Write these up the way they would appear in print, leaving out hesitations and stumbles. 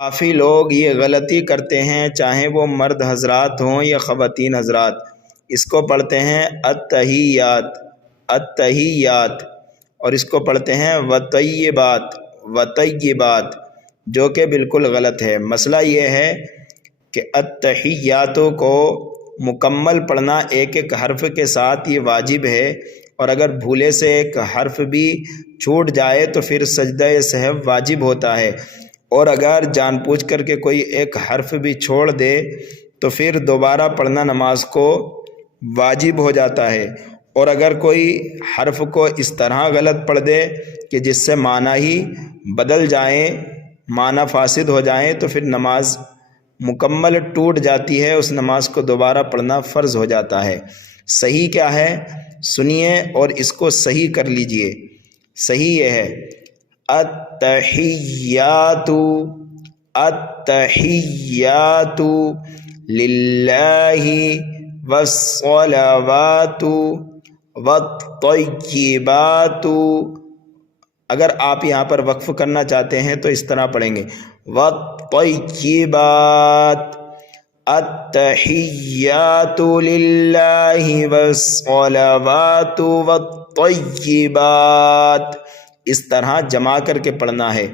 کافی لوگ یہ غلطی کرتے ہیں، چاہے وہ مرد حضرات ہوں یا خواتین حضرات، اس کو پڑھتے ہیں التحیات، التحیات، اور اس کو پڑھتے ہیں وطیبات، وطیبات، جو کہ بالکل غلط ہے۔ مسئلہ یہ ہے کہ التحیات کو مکمل پڑھنا ایک ایک حرف کے ساتھ یہ واجب ہے، اور اگر بھولے سے ایک حرف بھی چھوٹ جائے تو پھر سجدہ سہو واجب ہوتا ہے، اور اگر جان بوجھ کر کے کوئی ایک حرف بھی چھوڑ دے تو پھر دوبارہ پڑھنا نماز کو واجب ہو جاتا ہے۔ اور اگر کوئی حرف کو اس طرح غلط پڑھ دے کہ جس سے معنی ہی بدل جائیں، معنی فاسد ہو جائیں، تو پھر نماز مکمل ٹوٹ جاتی ہے، اس نماز کو دوبارہ پڑھنا فرض ہو جاتا ہے۔ صحیح کیا ہے سنیے اور اس کو صحیح کر لیجئے۔ صحیح یہ ہے التحیات، التحیات للہ والصلوات والطیبات۔ اگر آپ یہاں پر وقف کرنا چاہتے ہیں تو اس طرح پڑھیں گے والطیبات، التحیات للہ والصلوات والطیبات، اس طرح جمع کر کے پڑھنا ہے۔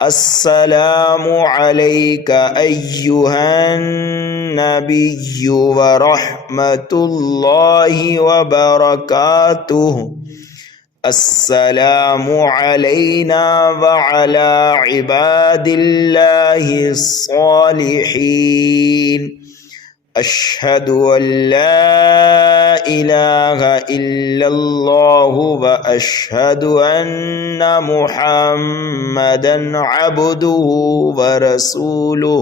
السلام علیک ایھا النبی ورحمۃ اللہ وبرکاتہ، السلام علینا وعلی عباد اللہ الصالحین، اشہد ان لا الہ الا اللہ واشہد ان محمدا عبدہ ورسولہ۔